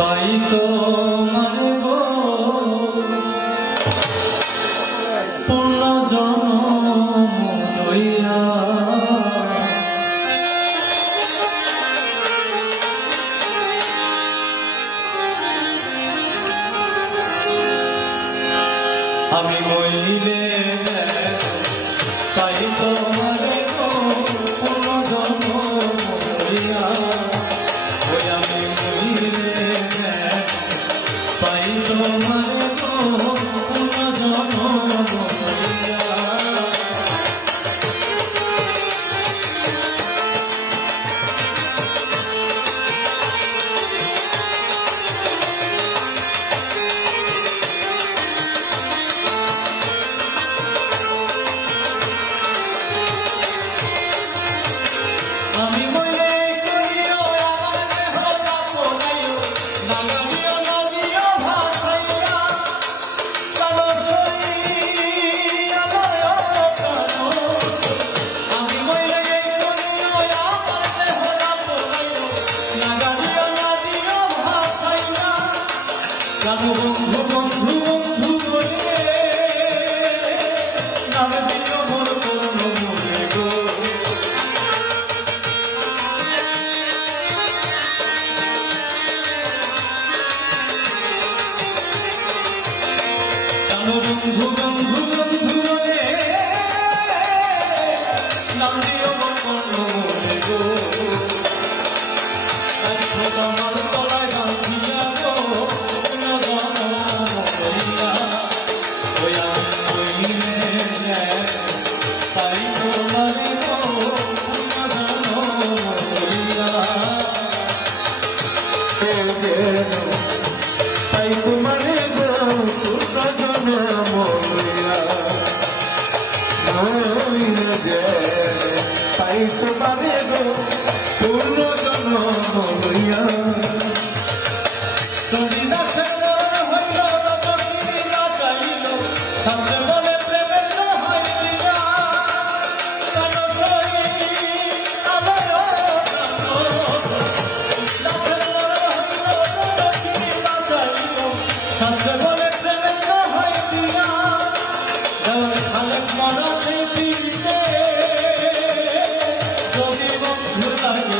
পাই তো মানব পূর্ণ জনম লইয়া আমি মইলে পাই তো 나누고 对你。Thank you.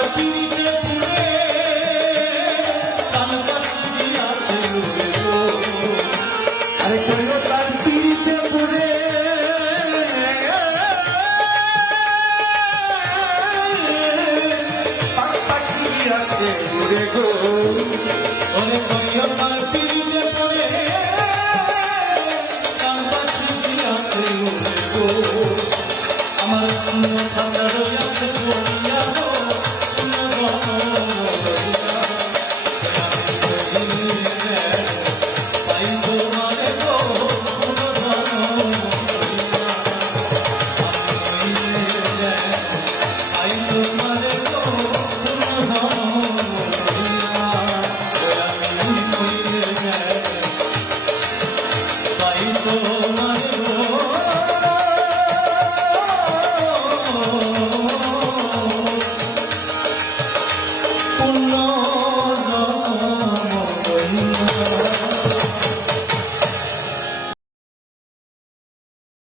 Hallelujah.